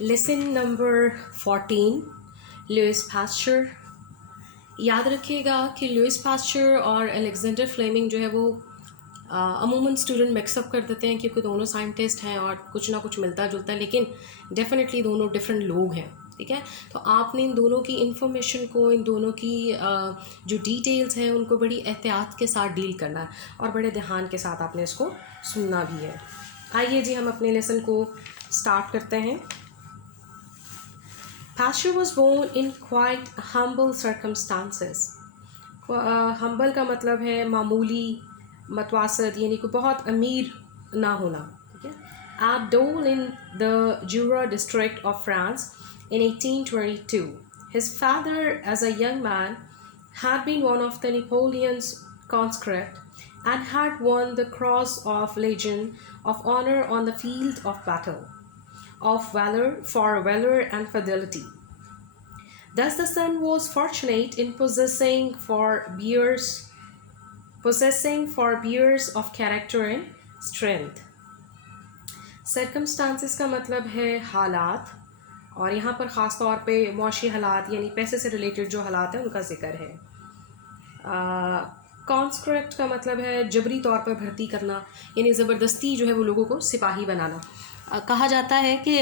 Lesson number 14, Louis Pasteur. याद रखिएगा कि लुइस पास्चर और अलेक्जेंडर फ्लेमिंग जो है वो अमूमन स्टूडेंट मिक्सअप कर देते हैं क्योंकि दोनों साइंटिस्ट हैं और कुछ ना कुछ मिलता जुलता है, लेकिन डेफिनेटली दोनों डिफरेंट लोग हैं। ठीक है, तो आपने इन दोनों की इंफॉर्मेशन को, इन दोनों की जो डिटेल्स हैं उनको बड़ी एहतियात के साथ डील करना है और बड़े ध्यान के साथ आपने इसको सुनना भी है। आइए जी, हम अपने लेसन को स्टार्ट करते हैं। Pasteur was born in quite humble circumstances. Humble का मतलब है मामूली, मतवासत, यानी कि बहुत अमीर ना होना। ठीक है, at Dole in the Jura district of France in 1822. His father, as a young man, had been one of the Napoleon's conscript and had won the Cross of Legion of Honor on the field of battle, of valor for valor and fidelity. Thus the son was fortunate in possessing for years of character and strength. Circumstances का मतलब है हालात, और यहाँ पर ख़ास तौर पे मुआशी हालात यानी पैसे से रिलेटेड जो हालात हैं उनका जिक्र है। कॉन्स्क्रिप्ट का मतलब है जबरी तौर पर भर्ती करना, यानी ज़बरदस्ती जो है वो लोगों को सिपाही बनाना। कहा जाता है कि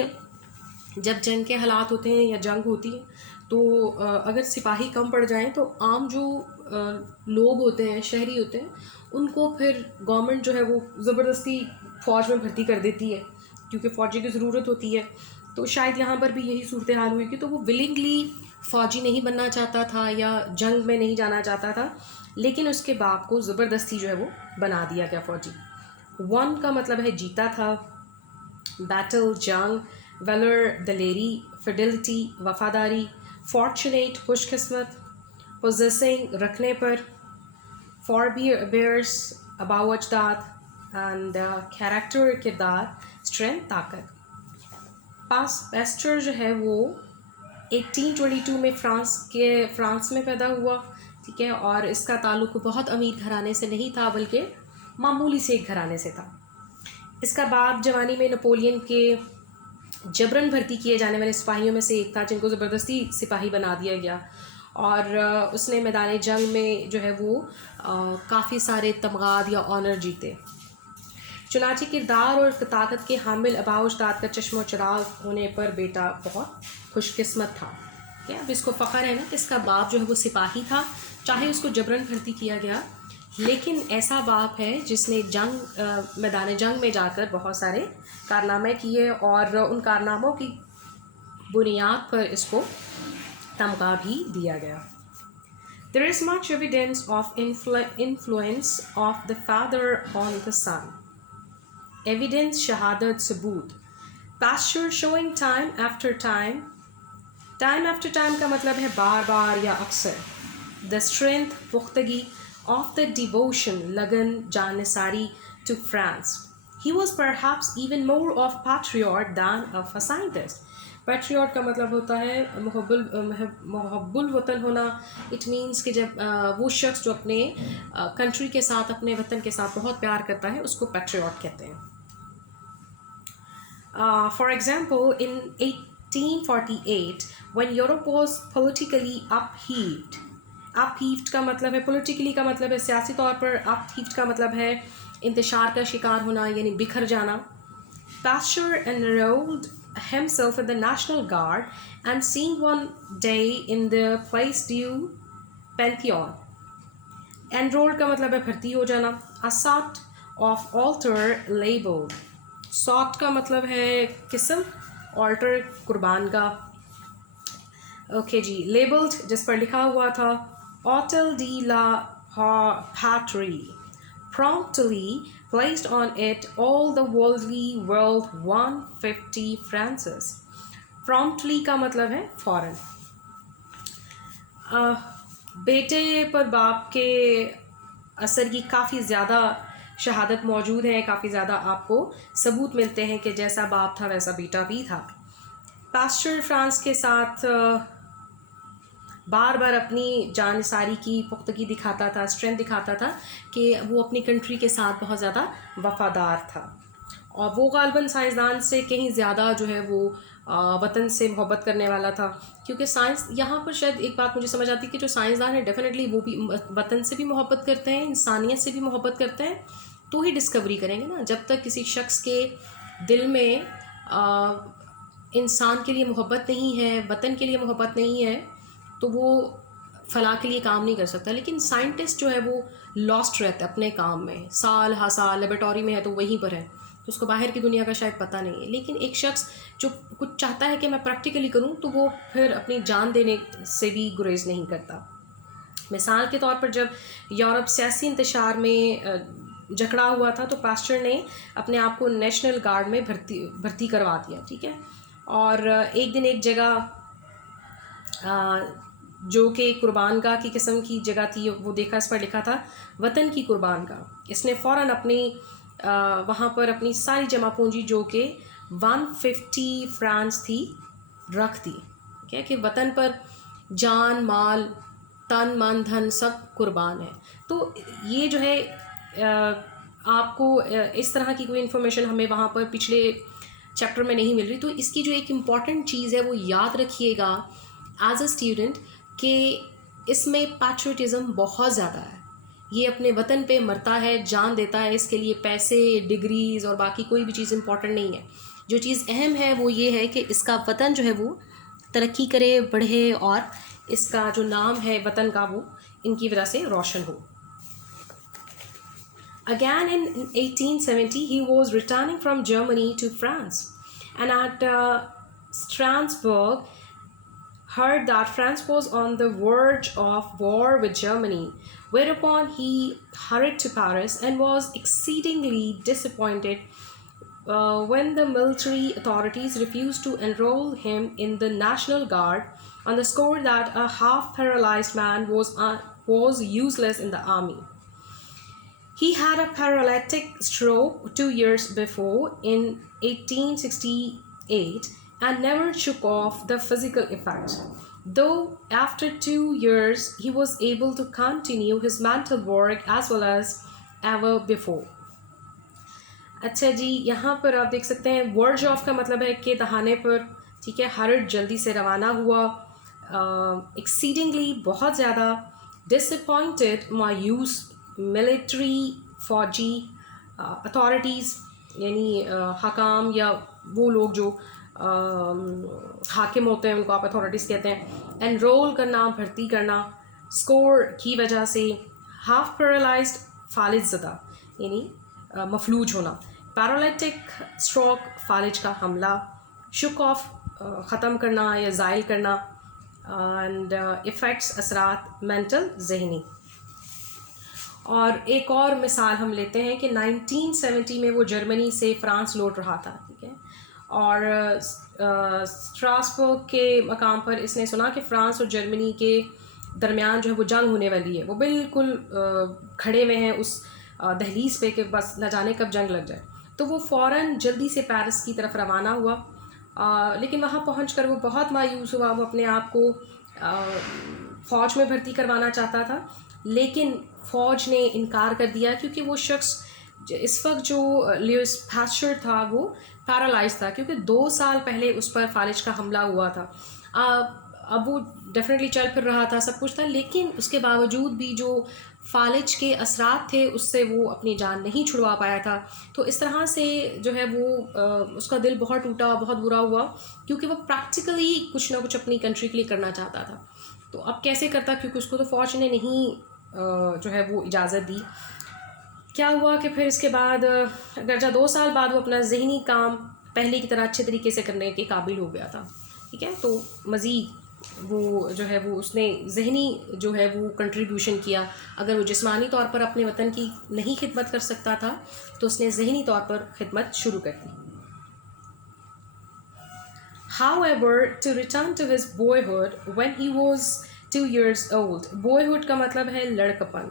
जब जंग के हालात होते हैं या जंग होती है तो अगर सिपाही कम पड़ जाएं तो आम जो लोग होते हैं, शहरी होते हैं, उनको फिर गवर्नमेंट जो है वो ज़बरदस्ती फ़ौज में भर्ती कर देती है क्योंकि फ़ौजी की ज़रूरत होती है। तो शायद यहाँ पर भी यही सूरत हाल हुई कि तो वो विलिंगली फ़ौजी नहीं बनना चाहता था या जंग में नहीं जाना चाहता था, लेकिन उसके बाप को ज़बरदस्ती जो है वो बना दिया गया फ़ौजी। वन का मतलब है जीता था, बैटल जंग, वैलर दलेरी, फिडिलिटी वफादारी, फॉर्चुनेट खुशकिस्मत, पोजेसिंग रखने पर, फॉरबियर्स अबावजदाद, एंड कैरेक्टर किरदार, स्ट्रेंथ ताकत। पास्चर जो है वो 1822 में फ्रांस में पैदा हुआ। ठीक है, और इसका ताल्लुक बहुत अमीर घराने से नहीं था बल्कि मामूली से एक घराने से था। इसका बाप जवानी में नेपोलियन के जबरन भर्ती किए जाने वाले सिपाहियों में से एक था जिनको ज़बरदस्ती सिपाही बना दिया गया, और उसने मैदान जंग में जो है वो काफ़ी सारे तमगाद या ऑनर जीते। चुनाची किरदार और ताकत के हामिल अबाउजदाद का चश्मो चराग होने पर बेटा बहुत खुशकिस्मत था। क्या अब इसको फ़ख्र है ना कि इसका बाप जो है वो सिपाही था, चाहे उसको जबरन भर्ती किया गया, लेकिन ऐसा बाप है जिसने मैदान जंग में जाकर बहुत सारे कारनामे किए और उन कारनामों की बुनियाद पर इसको तमगा भी दिया गया। There is much evidence of influence of the father on the son. Evidence शहादत सबूत। Pasture showing time after time का मतलब है बार बार या अक्सर। The strength पुख्तगी of the devotion लगन जानिसारी to France. He was perhaps even more of patriot than of a scientist. Patriot का मतलब होता है मुहब्बुल वतन होना। इट मीन्स कि जब वो शख्स जो अपने कंट्री के साथ, अपने वतन के साथ बहुत प्यार करता है उसको पैट्रियट कहते हैं। For example, in 1848, when Europe was politically upheaved का मतलब है politically का मतलब है सियासी तौर पर, upheaved का मतलब है इंतशार का शिकार होना यानी बिखर जाना। Pasteur enrolled himself in the National Guard and seen one day in the Place du Panthéon. Enrolled का मतलब है भर्ती हो जाना। A sort of altar labeled. Sort का मतलब है किस्म, ऑल्टर कुर्बान का। ओके जी, लेबल्ड जिस पर लिखा हुआ था, Autel de la Patrie, promptly placed on it all the worldly wealth 150 francs. promptly का मतलब है फौरन। बेटे पर बाप के असर की काफ़ी ज़्यादा शहादत मौजूद है, काफ़ी ज़्यादा आपको सबूत मिलते हैं कि जैसा बाप था वैसा बेटा भी था। पास्चर फ्रांस के साथ बार बार अपनी जानसारी की पुख्तगी दिखाता था, स्ट्रेंथ दिखाता था कि वो अपनी कंट्री के साथ बहुत ज़्यादा वफ़ादार था, और वो गालबन साइंसदान से कहीं ज़्यादा जो है वो वतन से मोहब्बत करने वाला था। क्योंकि साइंस यहाँ पर शायद एक बात मुझे समझ आती है कि जो साइंसदान है डेफिनेटली वो भी वतन से भी मोहब्बत करते हैं, इंसानियत से भी मोहब्बत करते हैं, तो ही डिस्कवरी करेंगे ना। जब तक किसी शख्स के दिल में इंसान के लिए मोहब्बत नहीं है, वतन के लिए मोहब्बत नहीं है, तो वो फलाह के लिए काम नहीं कर सकता। लेकिन साइंटिस्ट जो है वो लॉस्ट रहता है अपने काम में, साल हा साल लेबोरेटरी में है तो वहीं पर है, तो उसको बाहर की दुनिया का शायद पता नहीं है। लेकिन एक शख्स जो कुछ चाहता है कि मैं प्रैक्टिकली करूं, तो वो फिर अपनी जान देने से भी गुरेज नहीं करता। मिसाल के तौर पर जब यूरोप सियासी इंतशार में जकड़ा हुआ था, तो पास्टर ने अपने आप को नेशनल गार्ड में भर्ती करवा दिया, ठीक है। और एक दिन एक जगह जो कि कुर्बानगाह की किस्म की जगह थी, वो देखा, इस पर लिखा था वतन की कुर्बानगाह। इसने फ़ौरन अपनी वहाँ पर अपनी सारी जमा पूंजी जो कि 150 फ्रांस थी रख दी, ठीक है, कि वतन पर जान माल तन मन धन सब कुर्बान है। तो ये जो है आपको इस तरह की कोई इन्फॉर्मेशन हमें वहाँ पर पिछले चैप्टर में नहीं मिल रही। तो इसकी जो एक इम्पॉर्टेंट चीज़ है वो याद रखिएगा एज अ स्टूडेंट कि इसमें पैट्रियटिज़म बहुत ज़्यादा है। ये अपने वतन पे मरता है, जान देता है, इसके लिए पैसे डिग्रीज़ और बाकी कोई भी चीज़ इम्पॉर्टेंट नहीं है। जो चीज़ अहम है वो ये है कि इसका वतन जो है वो तरक्की करे, बढ़े, और इसका जो नाम है वतन का वो इनकी वजह से रोशन हो। Again in 1870 he was returning from Germany to France, and at Strasbourg heard that France was on the verge of war with Germany, whereupon he hurried to Paris and was exceedingly disappointed when the military authorities refused to enroll him in the National Guard on the score that a half-paralyzed man was useless in the army. He had a paralytic stroke 2 years before in 1868 and never shook off the physical effects, though after 2 years he was able to continue his mental work as well as ever before. अच्छा जी, यहाँ पर आप देख सकते हैं verge of का मतलब है कि दहाने पर, ठीक है। हर्ड जल्दी से रवाना हुआ, एक्सीडिंगली बहुत ज़्यादा, डिसअपॉइंटेड मायूस, मिलिट्री फौजी अथॉरिटीज़ यानी हकाम या वो लोग जो हाकिम होते हैं उनको आप अथॉरिटीज़ कहते हैं, एनरोल करना, भर्ती करना, स्कोर की वजह से, हाफ पैरालाइज्ड फालिज ज़दा यानी मफलूज होना, पैरालिटिक स्ट्रोक फालिज का हमला, शुक ऑफ ख़त्म करना या ज़ाइल करना, एंड इफ़ेक्ट्स असरात मेंटल जहनी। और एक और मिसाल हम लेते हैं कि 1970 में वो जर्मनी से फ़्रांस लौट रहा था, ठीक है। और स्ट्रासबर्ग के मकाम पर इसने सुना कि फ़्रांस और जर्मनी के दरमियान जो है वो जंग होने वाली है। वो बिल्कुल खड़े हुए हैं उस दहलीज़ पे कि बस न जाने कब जंग लग जाए। तो वो फ़ौरन जल्दी से पेरिस की तरफ रवाना हुआ, लेकिन वहाँ पहुंचकर वो बहुत मायूस हुआ। वो अपने आप को फ़ौज में भर्ती करवाना चाहता था, लेकिन फ़ौज ने इनकार कर दिया क्योंकि वो शख्स इस वक्त जो लुईस पास्चर था वो पैरालाइज था, क्योंकि 2 साल पहले उस पर फालिज का हमला हुआ था। अब वो डेफिनेटली चल फिर रहा था, सब कुछ था, लेकिन उसके बावजूद भी जो फालिज के असरात थे उससे वो अपनी जान नहीं छुड़वा पाया था। तो इस तरह से जो है वो उसका दिल बहुत टूटा, बहुत बुरा हुआ, क्योंकि वो प्रैक्टिकली कुछ ना कुछ अपनी कंट्री के लिए करना चाहता था। तो अब कैसे करता, क्योंकि उसको तो फ़ौज ने नहीं जो है वो इजाज़त दी। क्या हुआ कि फिर इसके बाद अगरचा 2 साल बाद वो अपना ज़हनी काम पहले की तरह अच्छे तरीके से करने के काबिल हो गया था, ठीक है। तो मज़ीद वो जो है वो उसने ज़हनी जो है वो कंट्रीब्यूशन किया। अगर वो जिस्मानी तौर पर अपने वतन की नहीं खिदमत कर सकता था, तो उसने ज़हनी तौर पर खिदमत शुरू कर दी। However, to return to his boyhood, when he was 2 years old, boyhood का मतलब है लड़कपन,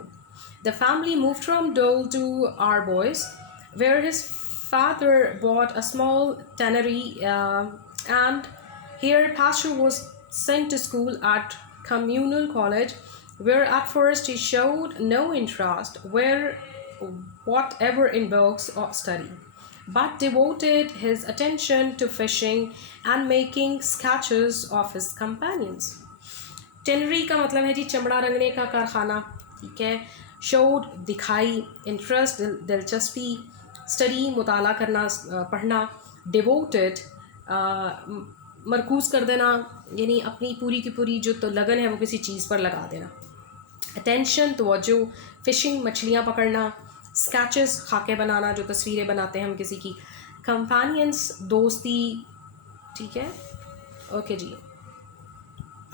the family moved from Dole to Arbois, where his father bought a small tannery, and here Pastor was sent to school at communal college, where at first he showed no interest whatever in books or study. but devoted his attention to fishing and making sketches of his companions. Tannery का मतलब है जी चमड़ा रंगने का कारखाना, ठीक है. Showed दिखाई, इंटरेस्ट दिलचस्पी, स्टडी मुताला करना पढ़ना, डिवोटेड मरकूज़ कर देना यानी अपनी पूरी की पूरी जो तो लगन है वो किसी चीज़ पर लगा देना, अटेंशन तवज्जो, फ़िशिंग मछलियाँ पकड़ना, स्केचेस खाके बनाना जो तस्वीरें बनाते हैं हम किसी की, कंपेनियंस दोस्ती, ठीक है. ओके जी.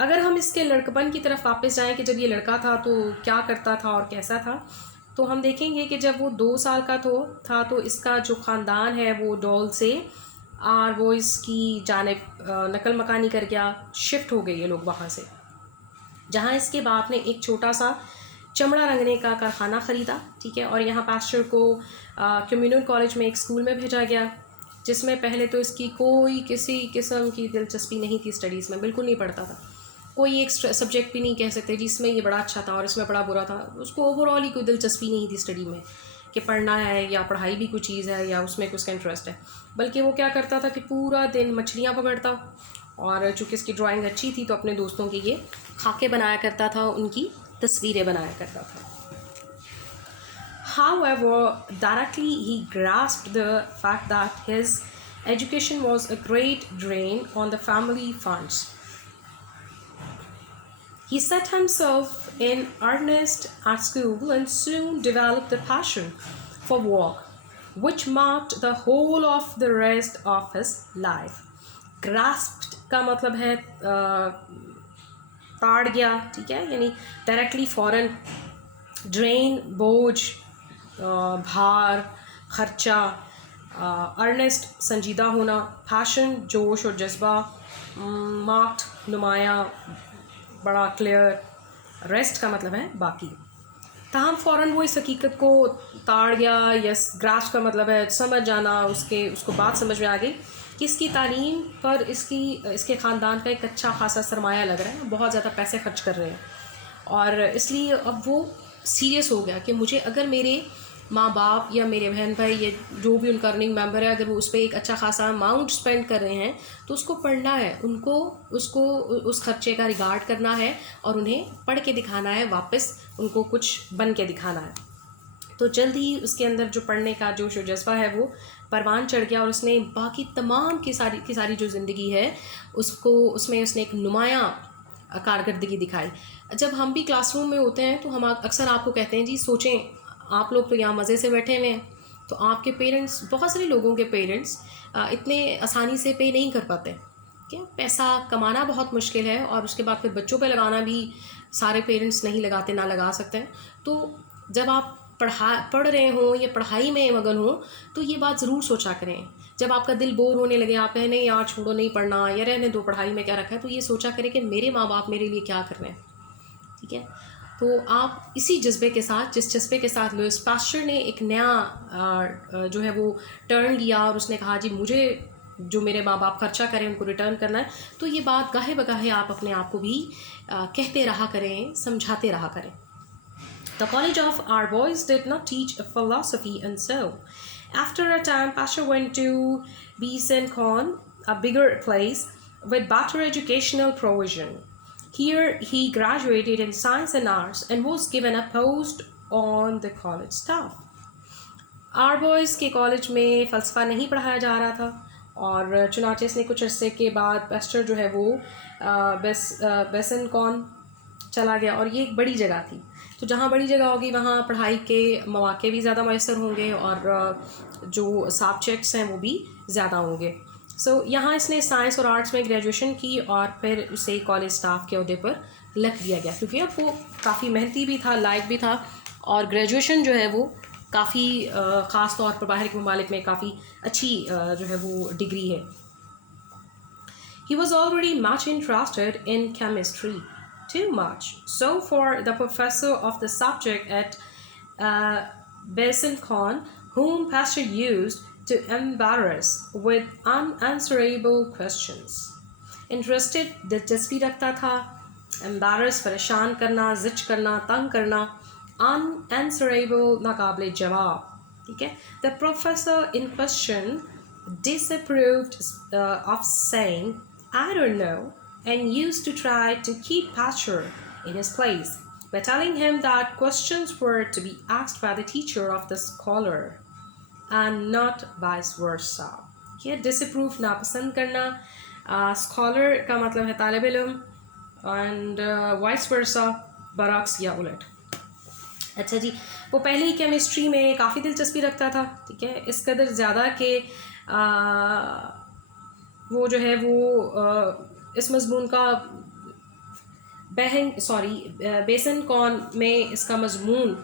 अगर हम इसके लड़कपन की तरफ वापस जाएं कि जब ये लड़का था तो क्या करता था और कैसा था, तो हम देखेंगे कि जब वो 2 साल का था तो इसका जो ख़ानदान है वो डॉल से और वो इसकी जानिब नकल मकानी कर गया, शिफ्ट हो गए ये लोग वहाँ से, जहाँ इसके बाप ने एक छोटा सा चमड़ा रंगने का कारखाना ख़रीदा, ठीक है. और यहाँ पास्टर को कम्युनल कॉलेज में एक स्कूल में भेजा गया, जिसमें पहले तो इसकी कोई किसी किस्म की दिलचस्पी नहीं थी, स्टडीज़ में बिल्कुल नहीं पढ़ता था, कोई एक सब्जेक्ट भी नहीं कह सकते जिसमें ये बड़ा अच्छा था और इसमें बड़ा बुरा था. उसको ओवरऑल ही कोई दिलचस्पी नहीं थी स्टडी में कि पढ़ना है या पढ़ाई भी कोई चीज़ है या उसमें कुछ का इंटरेस्ट है, बल्कि वो क्या करता था कि पूरा दिन मछलियाँ पकड़ता और चूँकि इसकी ड्राइंग अच्छी थी तो अपने दोस्तों के ये खाके बनाया करता था, उनकी तस्वीरें बनाया करता था. However, directly he grasped the fact that his education was a great drain on the family funds. He set himself in earnest at school and soon developed a passion for work, which marked the whole of the rest of his life. Grasped का मतलब है ताड़ गया, ठीक है, यानी directly फ़ौरन, drain बोझ, भार, खर्चा, अर्नेस्ट संजीदा होना, पैशन जोश और जज्बा, मार्क्ड नुमाया बड़ा क्लियर, रेस्ट का मतलब है बाकी. ताहम फ़ौरन वो इस हकीकत को ताड़ गया, यस. ग्रास्प का मतलब है समझ जाना, उसको बात समझ में आ गई कि इसकी तालीम पर इसके ख़ानदान का एक अच्छा खासा सरमाया लग रहा है, बहुत ज़्यादा पैसे खर्च कर रहे हैं, और इसलिए अब वो सीरियस हो गया कि मुझे अगर मेरे माँ बाप या मेरे बहन भाई या जो भी उनका अर्निंग मेंबर है अगर वो उस पर एक अच्छा खासा अमाउंट स्पेंड कर रहे हैं तो उसको पढ़ना है, उसको उस खर्चे का रिगार्ड करना है और उन्हें पढ़ के दिखाना है, वापस उनको कुछ बन के दिखाना है. तो जल्द ही उसके अंदर जो पढ़ने का जोश और जज्बा है वो परवान चढ़ गया और उसने बाकी तमाम की सारी जो ज़िंदगी है उसमें उसने एक नुमायाँ कारकर्दगी दिखाई. जब हम भी क्लासरूम में होते हैं तो हम अक्सर आपको कहते हैं जी सोचें आप लोग तो यहाँ मज़े से बैठे हुए हैं, तो आपके पेरेंट्स, बहुत सारे लोगों के पेरेंट्स इतने आसानी से पे नहीं कर पाते, क्या पैसा कमाना बहुत मुश्किल है और उसके बाद फिर बच्चों पे लगाना भी सारे पेरेंट्स नहीं लगाते, ना लगा सकते हैं. तो जब आप पढ़ रहे हों या पढ़ाई में मगन हो तो ये बात ज़रूर सोचा करें. जब आपका दिल बोर होने लगे, आप कहें नहीं यार छोड़ो नहीं पढ़ना या रहने दो, पढ़ाई में क्या रखा है, तो ये सोचा करें कि मेरे माँ बाप मेरे लिए क्या कर रहे हैं, ठीक है. तो आप इसी जज्बे के साथ, जिस जज्बे के साथ लुइस पास्चर ने एक नया जो है वो टर्न लिया और उसने कहा जी मुझे जो मेरे माँ बाप खर्चा करें उनको रिटर्न करना है, तो ये बात गाहे बगाहे आप अपने आप को भी कहते रहा करें, समझाते रहा करें. The College of Arbois did not teach a philosophy, and so after a time Pastor went to Besançon, a bigger place with better educational provision. Here he graduated in science and arts and was given a post on the college staff. आरबॉयज़ के college में फ़लसफ़ा नहीं पढ़ाया जा रहा था और चुनाचे इसने कुछ अरसे के बाद पास्टर जो है वो बेसनकॉन चला गया और ये एक बड़ी जगह थी. तो जहाँ बड़ी जगह होगी वहाँ पढ़ाई के मौके भी ज़्यादा मैसर होंगे और जो सब्जेक्ट्स हैं वो भी ज़्यादा होंगे. यहाँ इसने साइंस और आर्ट्स में ग्रेजुएशन की और फिर उसे कॉलेज स्टाफ के ओहदे पर लग दिया गया, क्योंकि अब वो काफ़ी मेहनती भी था, लायक भी था और ग्रेजुएशन जो है वो काफ़ी ख़ास तौर पर बाहर के ममालिक में काफ़ी अच्छी जो है वो डिग्री है. He was already much interested in chemistry, too much so for the professor of the subject at Besançon, whom Pastor used to embarrass with unanswerable questions. Interested दिलचस्पी रखता था, embarrass परेशान करना, जिच करना, तंग करना, unanswerable नाकाबिले जवाब, ठीक है. The professor in question disapproved of saying I don't know and used to try to keep Patcher in his place by telling him that questions were to be asked by the teacher of the scholar and not vice versa. ये disapprove नापसंद करना, scholar का मतलब है तालिब इल्म, and vice versa बरअक्स या उलट. अच्छा जी, वो पहले ही केमिस्ट्री में काफ़ी दिलचस्पी रखता था. ठीक है, इस कदर ज़्यादा कि वो जो है वो इस मज़मून का बेसन कौन में इसका मज़मून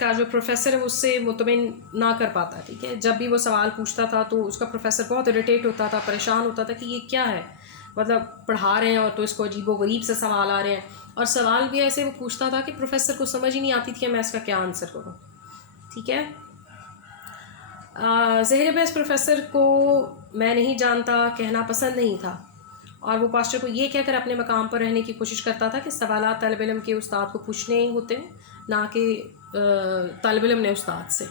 का जो प्रोफेसर है उससे मुतमिन ना कर पाता. ठीक है, जब भी वो सवाल पूछता था तो उसका प्रोफेसर बहुत इरिटेट होता था, परेशान होता था कि ये क्या है, मतलब पढ़ा रहे हैं और तो इसको अजीबोगरीब से सवाल आ रहे हैं. और सवाल भी ऐसे वो पूछता था कि प्रोफेसर को समझ ही नहीं आती थी कि मैं इसका क्या आंसर करूँ. ठीक है, ज़हर बहस प्रोफेसर को मैं नहीं जानता कहना पसंद नहीं था और वो पास्टर को ये कहकर अपने मकाम पर रहने की कोशिश करता था कि सवालात तलब इल्म के उस्ताद को पूछने ही होते हैं, ना कि तलब इल्म ने उस्ताद से.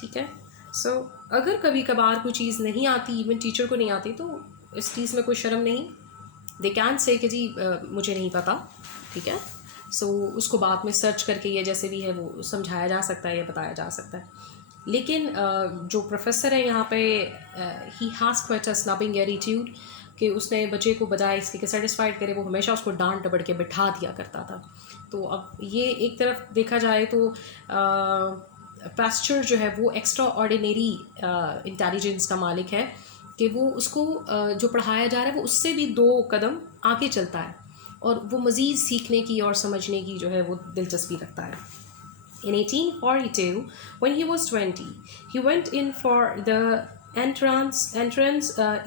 ठीक है, सो अगर कभी कभार कोई चीज़ नहीं आती, इवन टीचर को नहीं आती, तो इस चीज़ में कोई शर्म नहीं. दे कैन से कि जी मुझे नहीं पता. ठीक है, सो उसको बाद में सर्च करके या जैसे भी है वो समझाया जा सकता है या बताया जा सकता है. लेकिन जो प्रोफेसर है यहाँ पे he has quite a snubbing attitude कि उसने बच्चे को बजाय इसके कि सेटिस्फाइड करे वो हमेशा उसको डांट डपट के बिठा दिया करता था. तो अब ये एक तरफ देखा जाए तो पास्चर जो है वो एक्स्ट्रा ऑर्डिनरी इंटेलिजेंस का मालिक है कि वो उसको जो पढ़ाया जा रहा है वो उससे भी 2 कदम आगे चलता है और वो मज़ीद सीखने की और समझने की जो है वो दिलचस्पी रखता है. In 1842, when he was 20, he went in for the entrance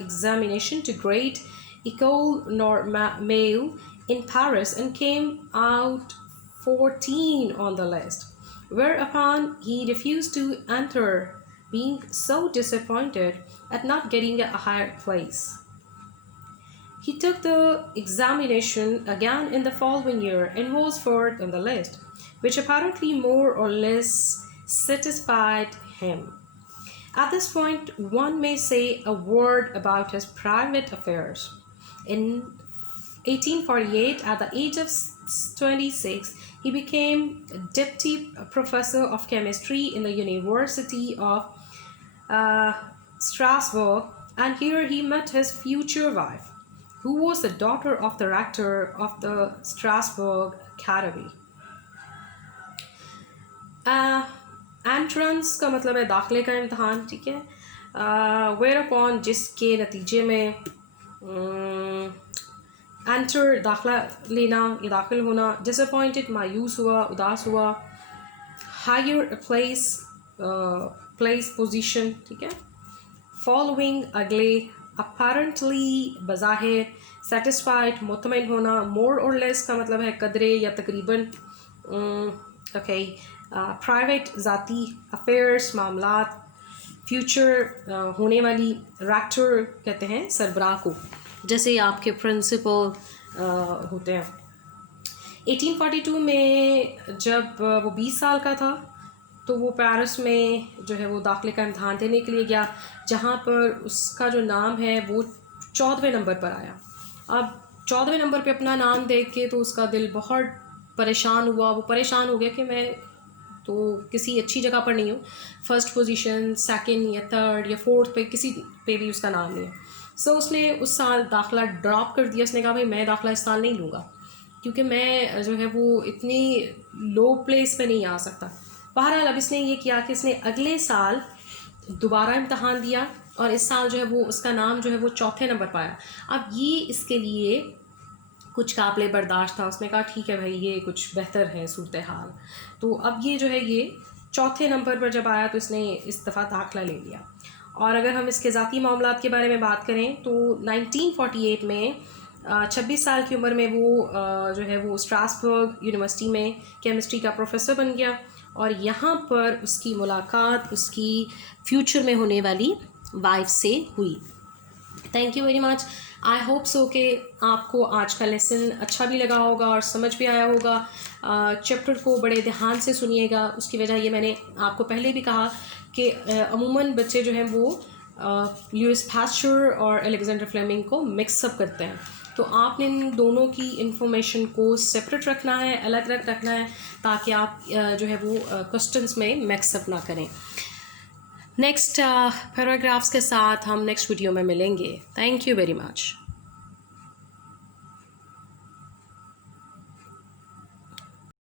examination to Great École Normale in Paris and came out 14 on the list, whereupon he refused to enter, being so disappointed at not getting a higher place. He took the examination again in the following year and was fourth on the list, which apparently more or less satisfied him. At this point, one may say a word about his private affairs. In 1848, at the age of 26, he became deputy professor of chemistry in the University of Strasbourg, and here he met his future wife, who was the daughter of the rector of the Strasbourg Academy. Entrance का मतलब है दाखिले का इम्तहान. ठीक है, where upon जिसके नतीजे में एंटर दाखिला लेना या दाखिल होना, डिसअपॉइंटेड मायूस हुआ, उदास हुआ, हायर प्लेस पोजीशन. ठीक है, फॉलोइंग अगले, अपारेंटली बज़ाहिर, सेटिस्फाइड मुतमईन होना, मोर और लेस का मतलब है कदरे या तकरीबन. ओके, प्राइवेट ज़ाती अफेयर्स मामलात, फ्यूचर होने वाली, रेक्टर कहते हैं सरबराह को, जैसे आपके प्रिंसिपल होते हैं. 1842 में जब वो 20 साल का था तो वो पेरिस में जो है वो दाखिले का इम्तहान देने के लिए गया, जहाँ पर उसका जो नाम है वो 14वें नंबर पर आया. अब 14वें नंबर पे अपना नाम देख के तो उसका दिल बहुत परेशान हुआ. वो परेशान हो गया कि मैं तो किसी अच्छी जगह पर नहीं हूँ, फर्स्ट पोजीशन, सेकंड या थर्ड या फोर्थ पे किसी पे भी उसका नाम नहीं है. सो उसने उस साल दाखिला ड्रॉप कर दिया. उसने कहा भाई मैं दाखिला इस साल नहीं लूँगा क्योंकि मैं जो है वो इतनी लो प्लेस पे नहीं आ सकता. बहरहाल अब इसने ये किया कि इसने अगले साल दोबारा इम्तहान दिया और इस साल जो है वो उसका नाम जो है वो 4थे नंबर पाया. अब ये इसके लिए कुछ काबिल बर्दाश्त था. उसने कहा ठीक है भाई ये कुछ बेहतर है सूरत हाल. तो अब ये जो है ये 4थे नंबर पर जब आया तो इसने इस दफ़ा दाखिला ले लिया. और अगर हम इसके ज़ाती मामलात के बारे में बात करें तो 1948 में 26 साल की उम्र में वो जो है वो स्ट्रासबर्ग यूनिवर्सिटी में केमिस्ट्री का प्रोफेसर बन गया और यहाँ पर उसकी मुलाकात उसकी फ्यूचर में होने वाली वाइफ से हुई. Thank you very much. I hope so कि आपको आज का लेसन अच्छा भी लगा होगा और समझ भी आया होगा। चैप्टर को बड़े ध्यान से सुनिएगा। उसकी वजह ये मैंने आपको पहले भी कहा कि अमूमन बच्चे जो हैं वो लुईस पास्चर और अलेक्जेंडर फ्लेमिंग को मिक्सअप करते हैं, तो आपने इन दोनों की इंफॉर्मेशन को सेपरेट रखना है, अलग अलग रखना है, ताकि आप जो है वो क्वेश्चंस में मिक्सअप ना करें। नेक्स्ट पैराग्राफ्स के साथ हम नेक्स्ट वीडियो में मिलेंगे। Thank you very much.